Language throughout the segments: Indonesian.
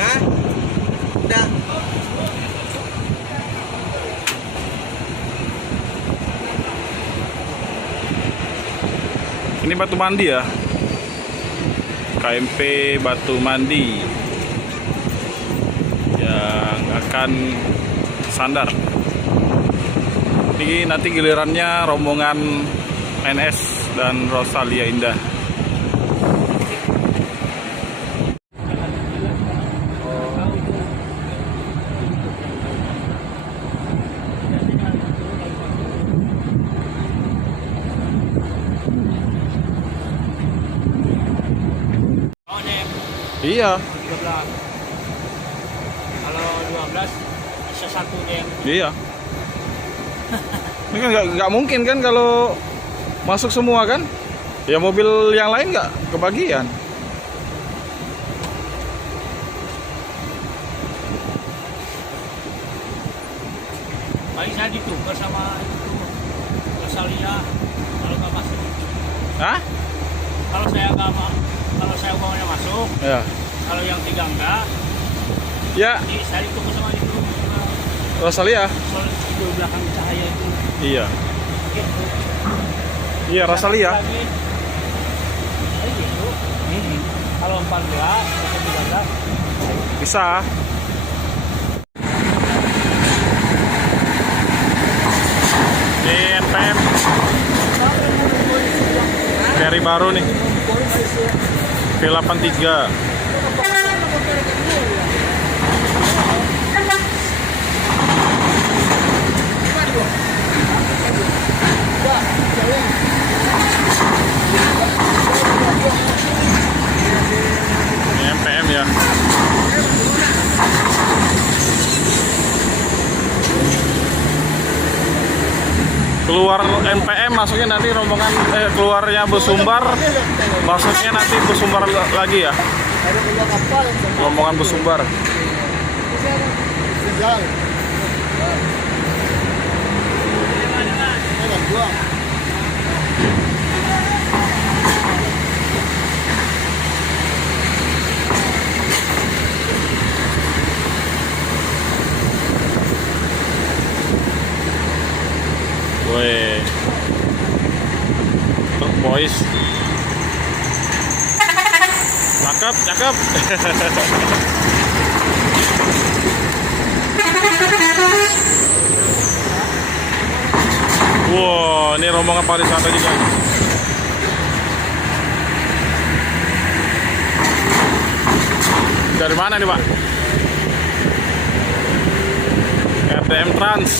Hah? Udah. Ini Batu Mandi ya. KMP Batu Mandi yang akan sandar. Ini nanti gilirannya rombongan NS dan Rosalia Indah. Iya. 12. Kalau 12 bisa satu deh. Iya. Ini kan nggak mungkin kan kalau masuk semua kan? Ya mobil yang lain nggak kebagian. Paling saya ditukar sama itu Rosalia kalau nggak masuk. Hah? Kalau saya nggak kalau saya uangnya masuk, Ya. kalau yang 3 enggak, Ya, jadi saya ditukar sama itu. Rosalia. Soal itu belakang cahaya itu. Iya. Gitu. Iya, Rosalia. Lagi. Jadi gitu. Kalau 14 atau 13 Bisa. Di NPM Ferry baru nih. V83. Ini NPM ya. Keluar NPM masuknya nanti rombongan keluarnya Besumbar, masuknya nanti Besumbar lagi ya. Rombongan Besumbar. Woi, boys, cakep, cakep. Wow, ini rombongan pariwisata juga. Dari mana nih, Pak? RTM Trans.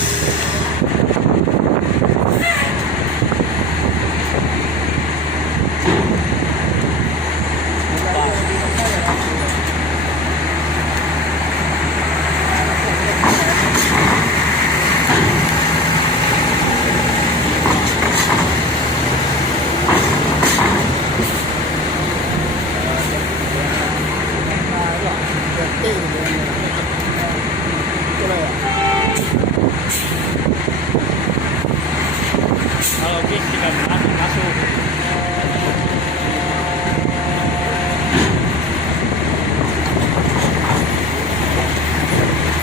kalau bis 13 masuk.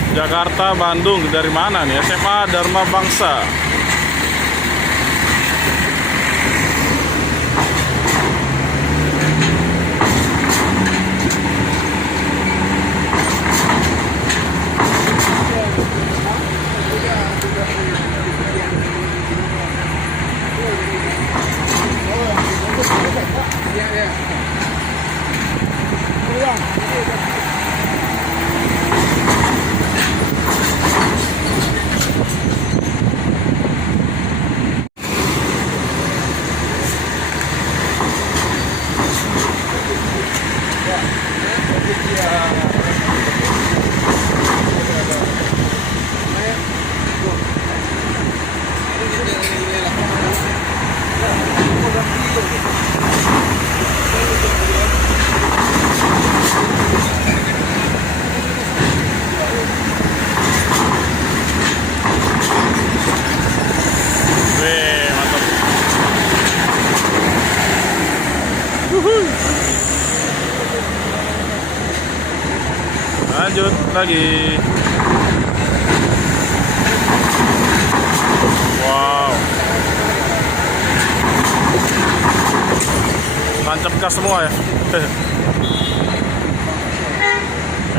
Jakarta, Bandung, dari mana nih? SMA Dharma Bangsa. Lanjut lagi. Wow. Tancap gas semua ya.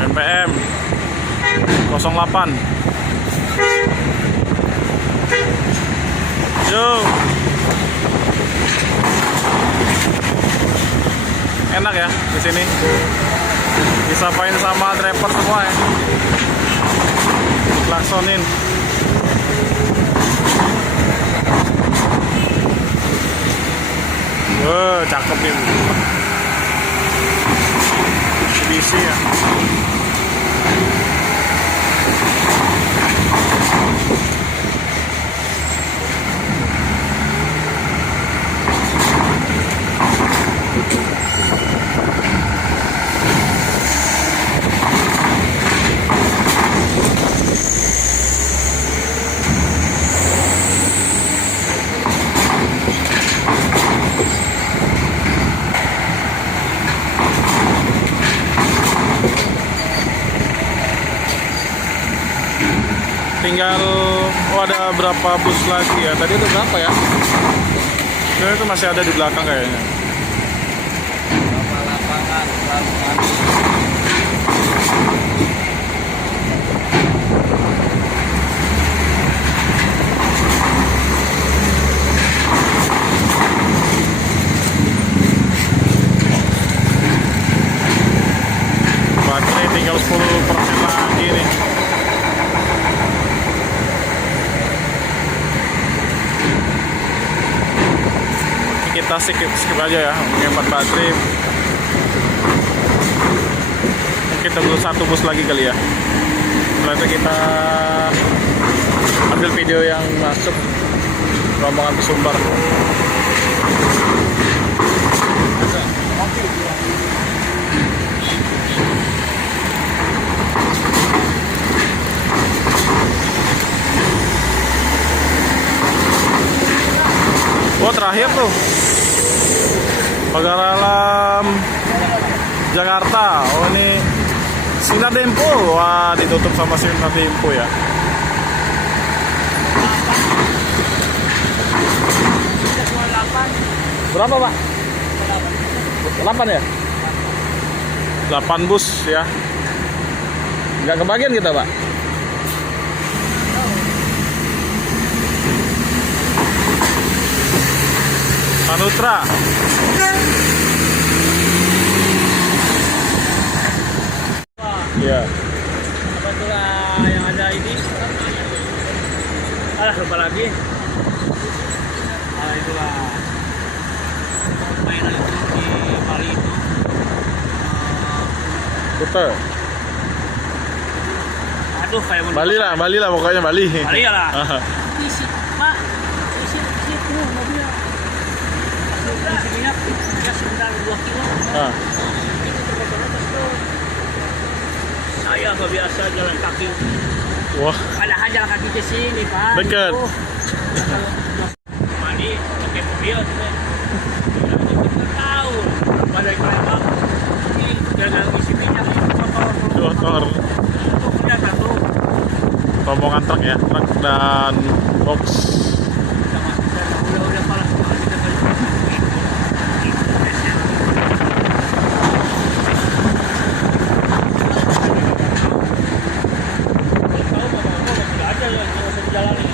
MPM 08. Yo. Enak ya di sini. Disapain sama driver semua ya. Klaksonin. Wah, cakep nih. Mitsubishi ya. Tinggal ada berapa bus lagi ya? Tadi itu berapa ya? Itu masih ada di belakang kayaknya. Berapa lapangan? Baterai tinggal 10% lagi nih. Kita skip aja ya, menghemat baterai. Mungkin tunggu satu bus lagi kali ya. Setelah itu kita ambil video yang masuk rombongan ke Sumbar. Oh, terakhir tuh Pagar Alam Jakarta. Oh, ini Sinar Dempo. Wah, ditutup sama Sinar Dempo ya. Berapa, Pak? 8 ya? 8 bus ya. Nggak kebagian kita, Pak. Manutra. Iya. Apa itulah yang ada ini? Alah, lupa lagi. Ah, itulah mainan itu di Bali itu. Puter. Aduh, kayak mau Bali lah pokoknya Bali. Bali ya lah. Isi, Pak. Isi penuh mobilnya. Isi minyak ya sekitar 2 kilo. Ah. Itu terbakar atas tuh. Saya nggak biasa jalan kaki. Wah, Padahal jalan kaki ke sini, Pak. dekat. Mandi pakai mobil tuh. Tahu pada Palembang ini gagal isi minyak Motor. itu punya satu Rombongan truk ya, truk dan box. sama udah palas kita balik. Tahu bapak tidak ada yang bisa jalan ini.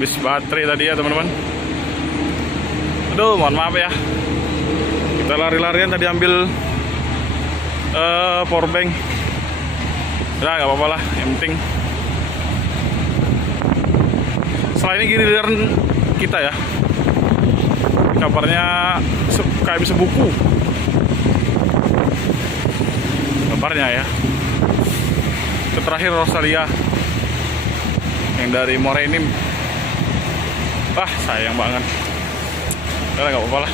Habis baterai tadi ya teman-teman. Aduh, mohon maaf ya. Kita lari-larian tadi ambil power bank. Nah, nggak apa-apa lah. Yang penting setelah ini giliran kita ya. Kabarnya kayak bisa buku. keluarnya ya. Itu terakhir Rosalia yang dari More ini. Wah, sayang banget. Udah nggak apa-apa lah.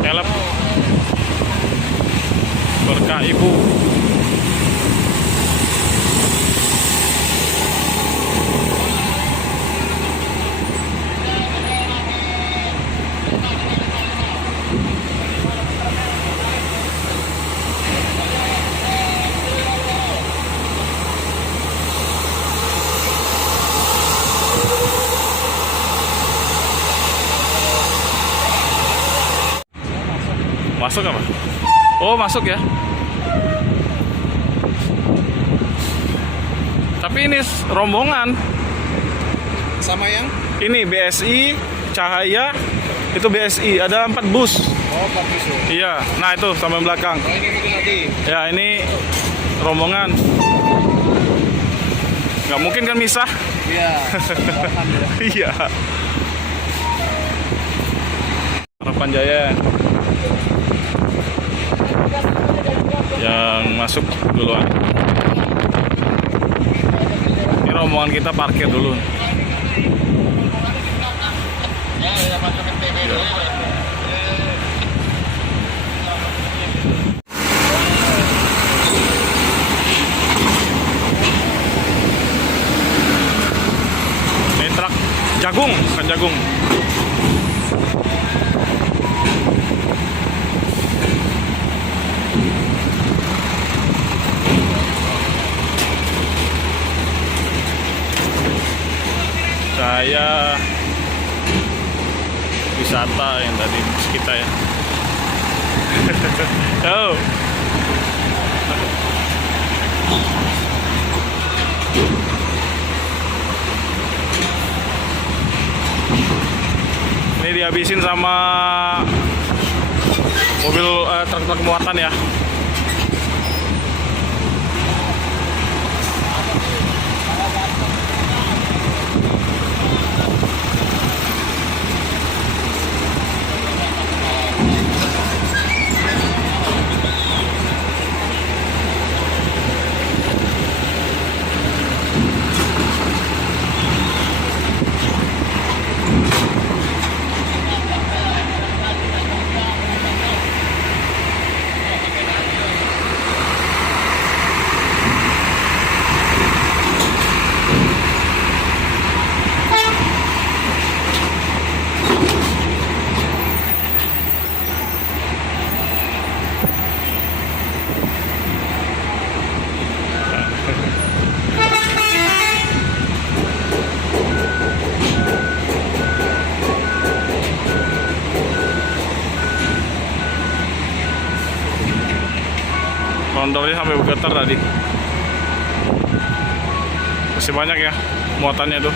Helm berkah ibu. Masuk apa? Oh, masuk ya. Tapi ini rombongan. Sama yang? Ini BSI, Cahaya, itu BSI. Ada 4 bus. Oh, Pak Bisu. Iya, nah itu sampai belakang. Oh, ini mungkin nanti. Ya, ini rombongan. Nggak mungkin kan misah? Iya. Alhamdulillah. Iya. Harapan Jaya yang masuk duluan. Ini rombongan kita parkir dulu. Ini truk jagung, bukan jagung. Saya wisata yang tadi kita ya. Oh. Ini dihabisin sama mobil truk-truk muatan ya. Kontrolnya sampai bergetar tadi. Masih banyak ya muatannya tuh.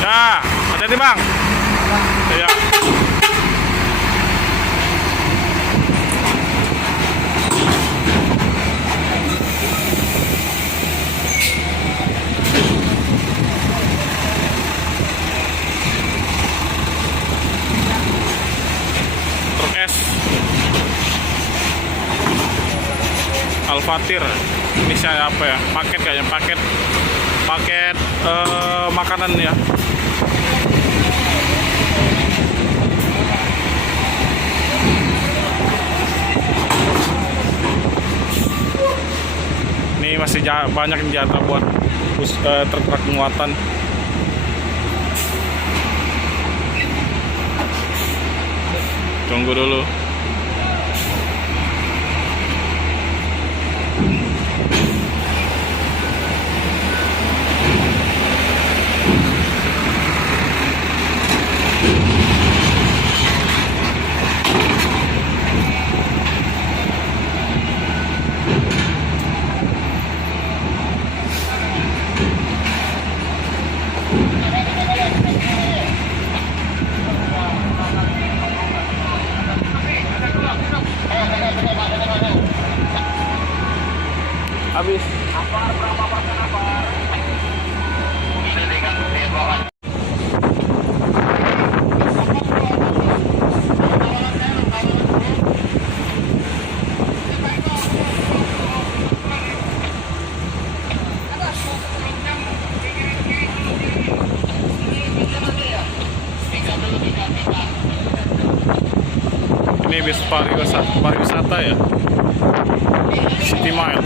Ya, hati-hati bang. Ya. Fatir. Ini saya apa ya? Paket kayaknya, paket makanan ya. Ini masih banyak yang jatah buat truk-truk muatan. Tunggu dulu. Habis. Ini bis pariwisata ya, City Mile.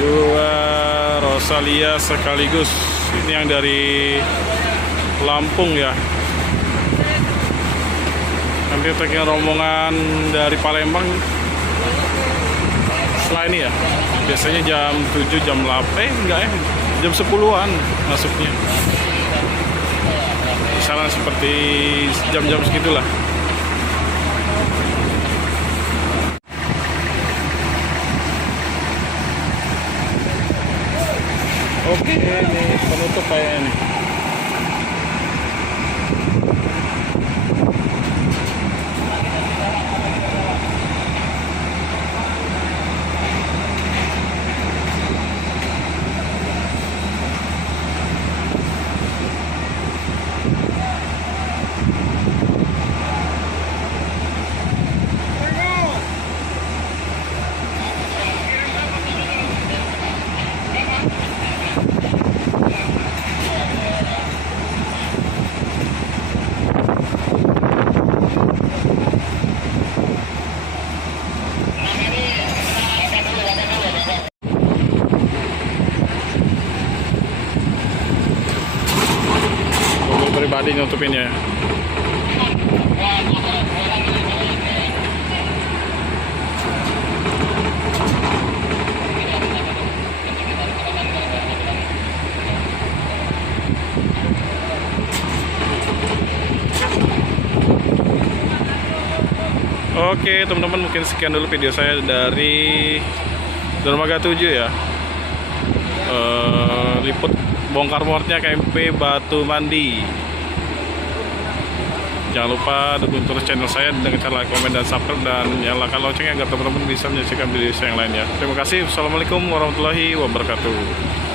Dua Rosalia sekaligus. Ini yang dari Lampung ya. Nanti taking rombongan dari Palembang setelah ini ya. Biasanya jam 7, jam 8, enggak ya, jam 10-an masuknya. Misalnya seperti jam-jam segitulah. Oke, ini penutup kayaknya nih. Pribadi nutupinnya. Oke teman-teman, mungkin sekian dulu video saya dari Dermaga 7 ya. Liput bongkar muatnya KMP Batu Mandi. Jangan lupa dukung terus channel saya dengan cara like, komen, dan subscribe, dan nyalakan loncengnya agar teman-teman bisa menyaksikan video saya yang lainnya. Terima kasih. Assalamualaikum warahmatullahi wabarakatuh.